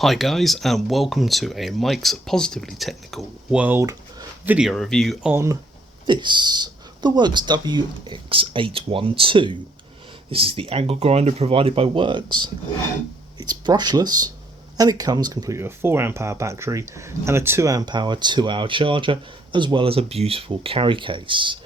Hi guys, and welcome to a Mike's Positively Technical World video review on this, the worx wx812. This is the angle grinder provided by worx. It's brushless and it comes complete with a 4 amp hour battery and a 2 amp hour 2-hour charger, as well as a beautiful carry case.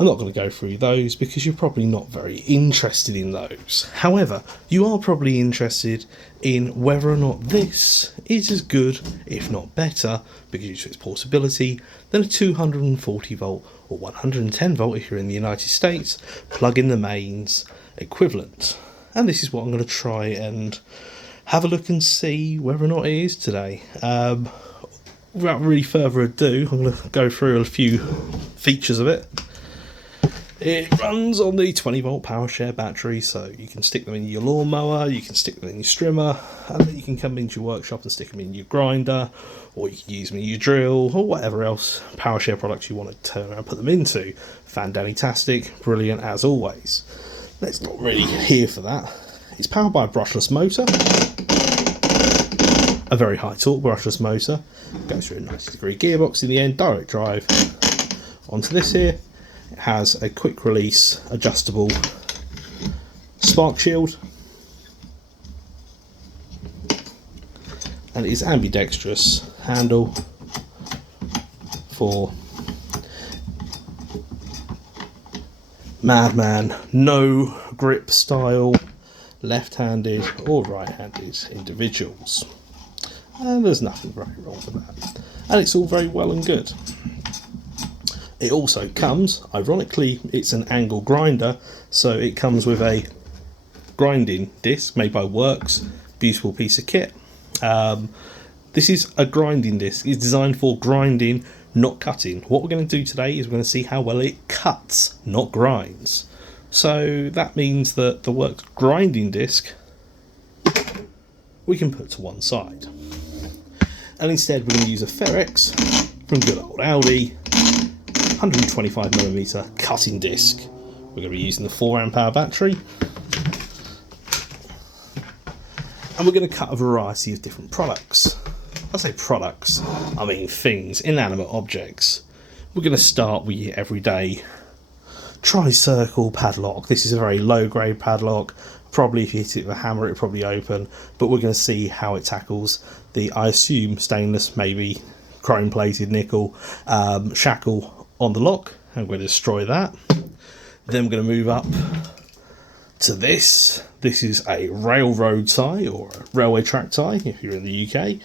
I'm not going to go through those because you're probably not very interested in those. However, you are probably interested in whether or not this is as good, if not better, because of its portability, than a 240 volt or 110 volt if you're in the United States, plug in the mains equivalent. And this is what I'm going to try and have a look and see whether or not it is today. Without really further ado, I'm going to go through a few features of it. It runs on the 20 volt power share battery, so you can stick them in your lawnmower, you can stick them in your strimmer, and then you can come into your workshop and stick them in your grinder, or you can use them in your drill, or whatever else power share products you want to turn around and put them into. Fantastic, brilliant as always. That's not really here for that. It's powered by a brushless motor, a very high torque brushless motor. Goes through a 90-degree gearbox in the end, direct drive onto this here. It has a quick release adjustable spark shield, and it is ambidextrous handle for madman, no grip style, left-handed or right-handed individuals. And there's nothing very wrong with that. And it's all very well and good. It also comes, ironically, it's an angle grinder, so it comes with a grinding disc made by worx. Beautiful piece of kit. This is a grinding disc. It's designed for grinding, not cutting. What we're going to do today is we're going to see how well it cuts, not grinds. So that means that the worx grinding disc we can put to one side. And instead we're going to use a worx from good old Audi. 125mm cutting disc. We're going to be using the 4 amp hour battery, and we're going to cut a variety of different products. I say products, I mean things, inanimate objects. We're going to start with your everyday tri-circle padlock. This is a very low grade padlock. Probably if you hit it with a hammer it'll probably open, but we're going to see how it tackles the, I assume, stainless, maybe chrome plated nickel shackle on the lock. I'm going to destroy that. Then we're going to move up to this. This is a railroad tie, or a railway track tie if you're in the UK,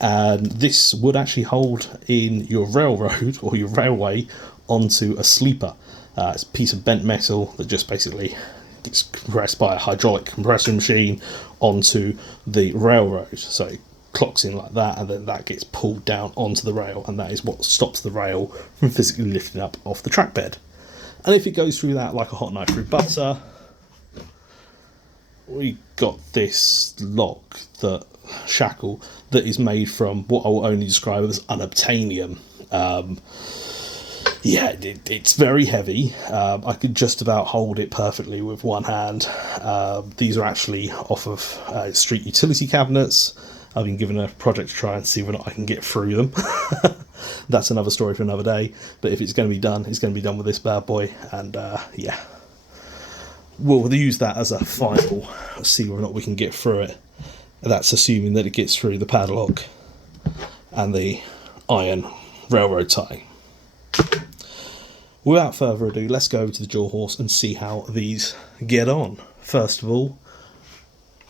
and this would actually hold in your railroad or your railway onto a sleeper. It's a piece of bent metal that just basically gets compressed by a hydraulic compressor machine onto the railroad, so it clocks in like that, and then that gets pulled down onto the rail, and that is what stops the rail from physically lifting up off the track bed. And if it goes through that like a hot knife through butter, we got this lock, the shackle, that is made from what I will only describe as unobtanium. Yeah, it's very heavy. I could just about hold it perfectly with one hand. These are actually off of street utility cabinets. I've been given a project to try and see whether or not I can get through them. That's another story for another day. But if it's going to be done, it's going to be done with this bad boy. And yeah, we'll use that as a final. See whether or not we can get through it. That's assuming that it gets through the padlock and the iron railroad tie. Without further ado, let's go over to the jaw horse and see how these get on. First of all,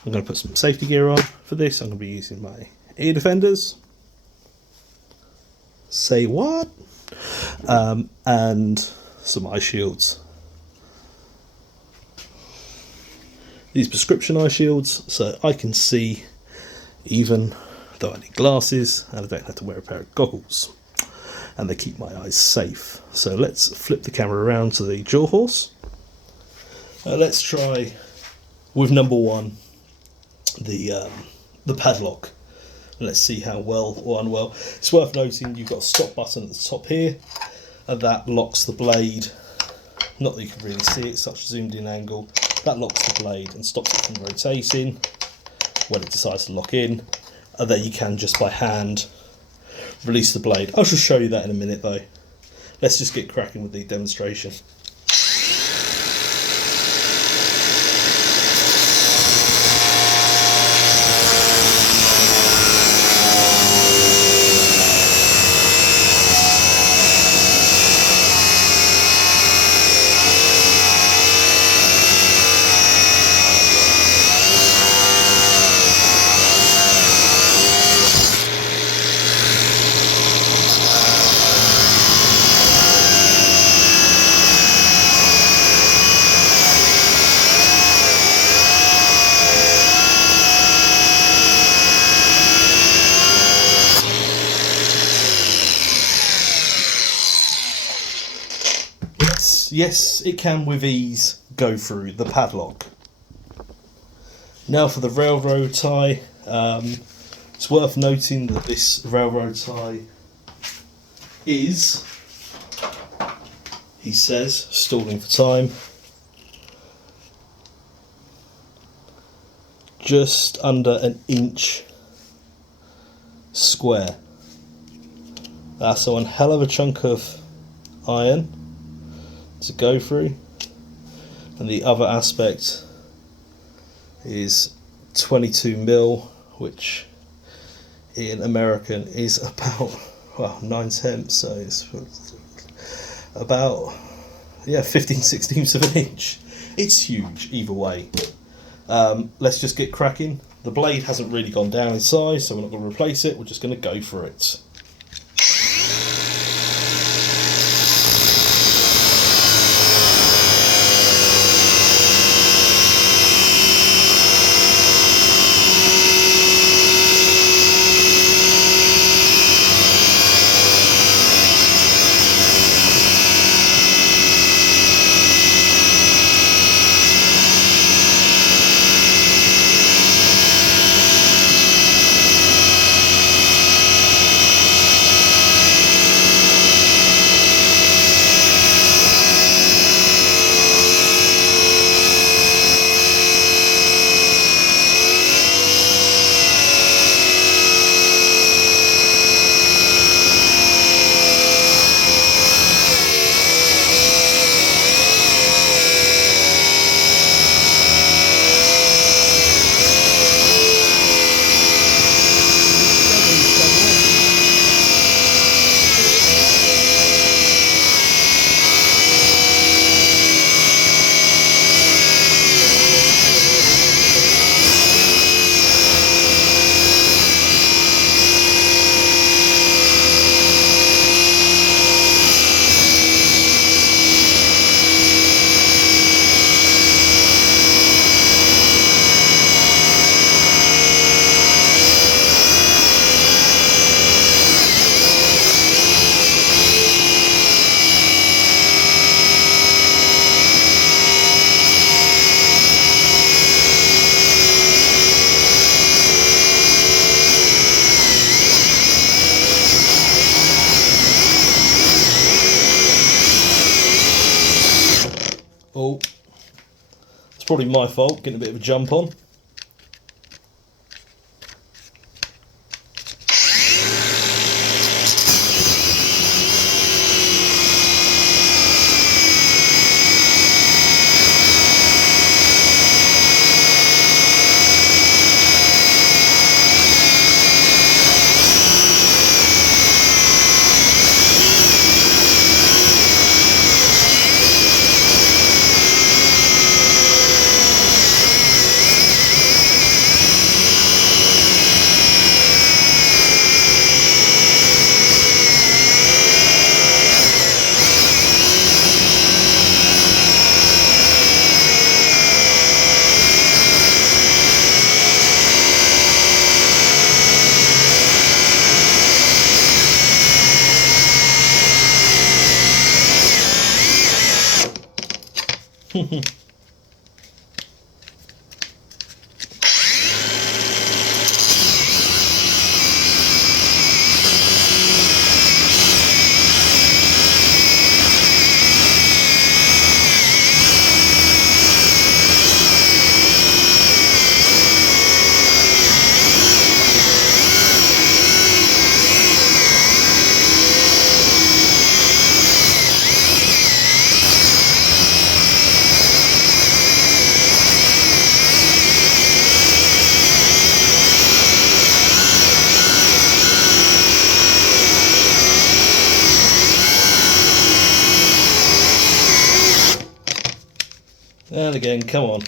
I'm going to put some safety gear on. For this, I'm going to be using my ear defenders. Say what? And some eye shields. These prescription eye shields, so I can see even though I need glasses and I don't have to wear a pair of goggles. And they keep my eyes safe. So let's flip the camera around to the jaw horse. Let's try with number one, the padlock. Let's see how well or unwell. It's worth noting you've got a stop button at the top here, and that locks the blade. Not that you can really see it, such a zoomed in angle. That locks the blade and stops it from rotating when it decides to lock in. that you can just by hand release the blade. I shall show you that in a minute though. Let's just get cracking with the demonstration. Yes, it can with ease go through the padlock. Now for the railroad tie, it's worth noting that this railroad tie is, he says, stalling for time, just under an inch square. That's one hell of a chunk of iron to go through, and the other aspect is 22 mil, which in American is about, well, 9/10, so it's about 15/16 of an inch. It's huge either way. Let's just get cracking. The blade hasn't really gone down in size, so we're not going to replace it, we're just going to go for it. Oh, it's probably my fault, getting a bit of a jump on. And again, come on.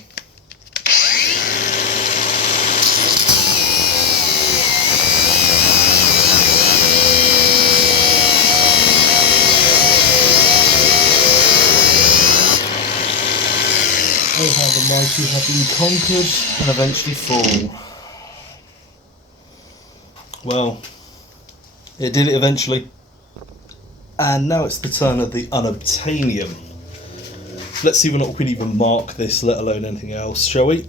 Oh, how the mighty have been conquered and eventually fall. Well, it did it eventually. And now it's the turn of the unobtanium. Let's see if we can even mark this, let alone anything else, shall we?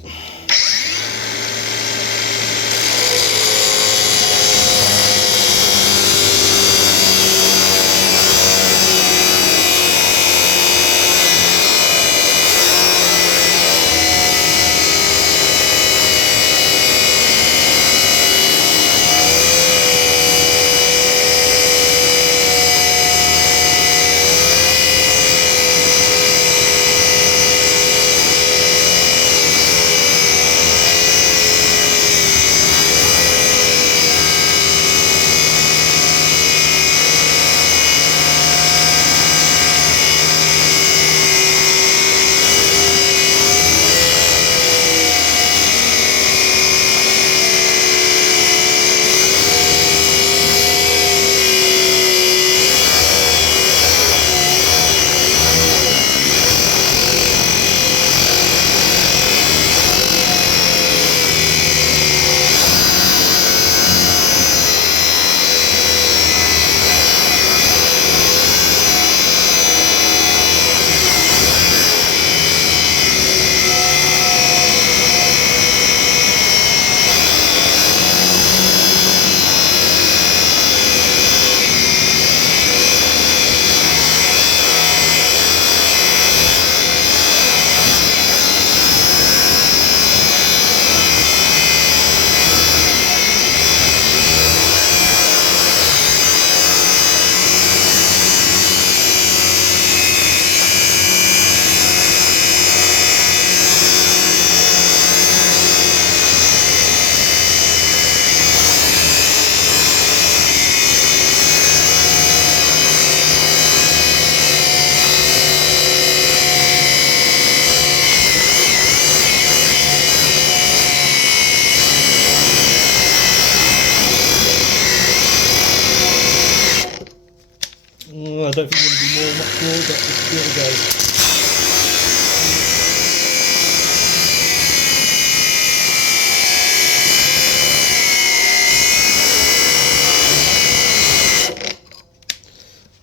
I don't think there's going to be much more, but let's give it a go.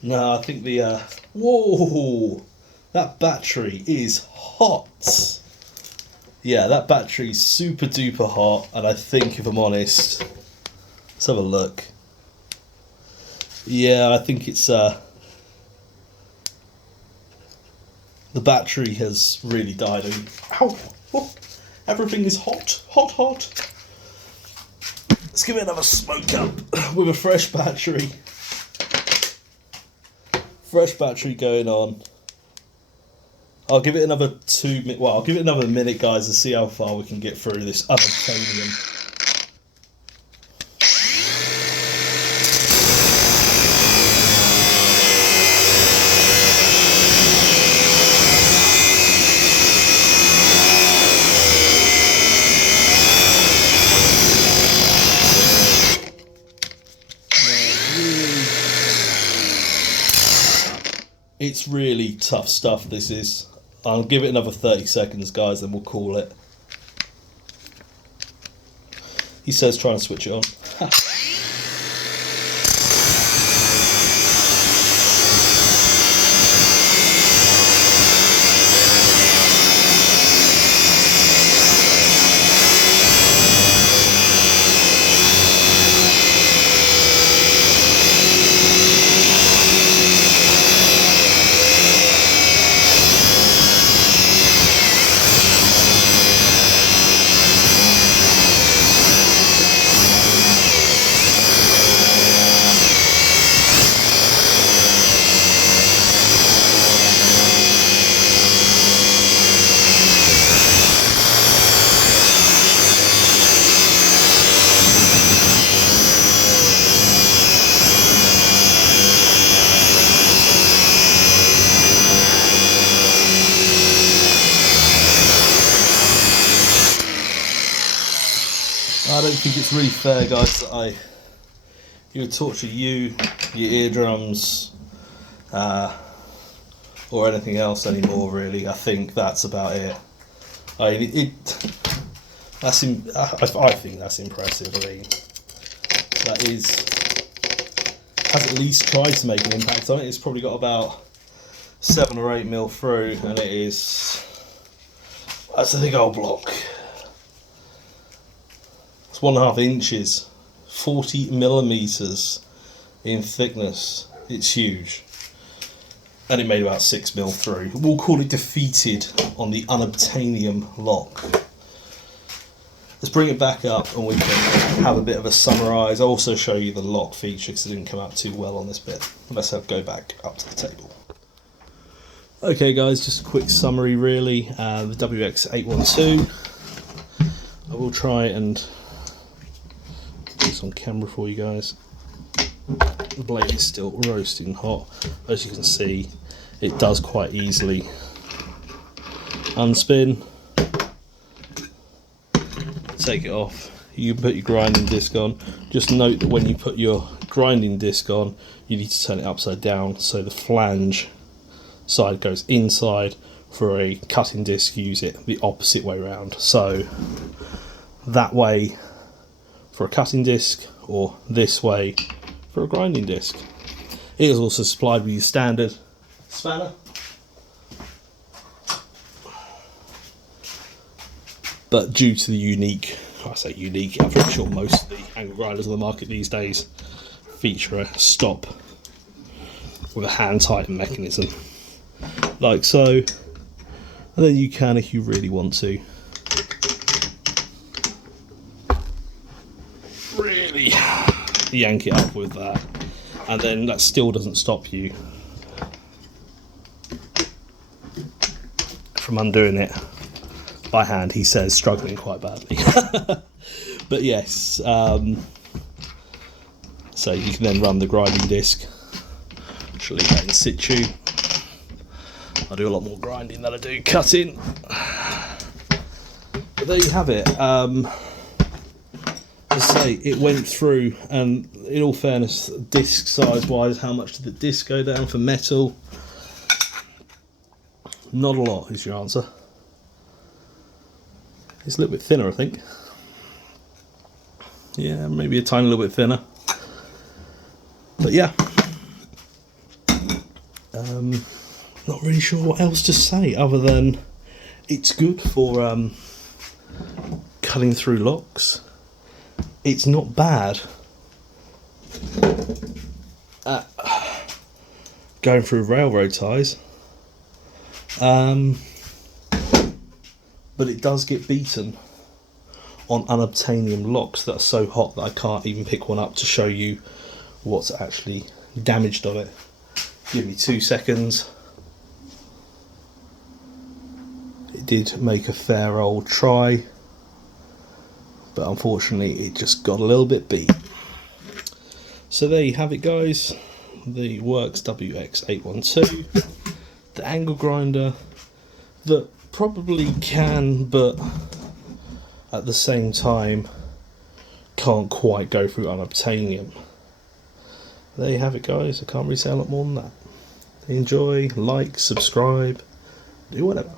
No, I think the whoa, that battery is hot. Yeah, that battery's super duper hot, and I think, if I'm honest, let's have a look. Yeah, I think it's the battery has really died. Ow! Oh, everything is hot, hot, hot. Let's give it another smoke up with a fresh battery. Fresh battery going on. I'll give it another 2 minutes. Well, I'll give it another minute, guys, to see how far we can get through this unobtanium. It's really tough stuff, this is. I'll give it another 30 seconds, guys, then we'll call it. He says trying to switch it on. think it's really fair, guys, that I either torture you, your eardrums, or anything else anymore. Really, I think that's about it. I mean, I think that's impressive. I mean, that has at least tried to make an impact on it. It's probably got about 7 or 8 mil through, and that's a big old block. It's 1.5 inches, 40 millimeters in thickness. It's huge, and it made about 6 mil through. We'll call it defeated on the unobtanium lock. Let's bring it back up and we can have a bit of a summarise. I'll also show you the lock feature because it didn't come out too well on this bit. Let's go back up to the table. Okay guys, just a quick summary really. The wx812. I will try and put this on camera for you guys. The blade is still roasting hot. As you can see, it does quite easily unspin. Take it off. You can put your grinding disc on. Just note that when you put your grinding disc on, you need to turn it upside down so the flange side goes inside. For a cutting disc, use it the opposite way around. So that way for a cutting disc, or this way for a grinding disc. It is also supplied with your standard spanner. But due to the unique, I say unique, I'm pretty sure most of the angle grinders on the market these days feature a stop with a hand tighten mechanism, like so. And then you can, if you really want to, really yank it up with that, and then that still doesn't stop you from undoing it by hand. He says struggling quite badly. But yes, so you can then run the grinding disc. I'll leave that in situ. I do a lot more grinding than I do cutting. But there you have it. As I say, it went through, and in all fairness, disc size wise, how much did the disc go down for metal? Not a lot is your answer. It's a little bit thinner, I think. Yeah, maybe a tiny little bit thinner. But yeah, not really sure what else to say other than it's good for cutting through locks. It's not bad at going through railroad ties, but it does get beaten on unobtanium locks that are so hot that I can't even pick one up to show you what's actually damaged on it. Give me 2 seconds. It did make a fair old try, but unfortunately it just got a little bit beat. So there you have it guys, the worx wx812, the angle grinder that probably can, but at the same time can't quite go through unobtanium. There you have it guys, I can't really say a lot more than that. Enjoy, like, subscribe, do whatever.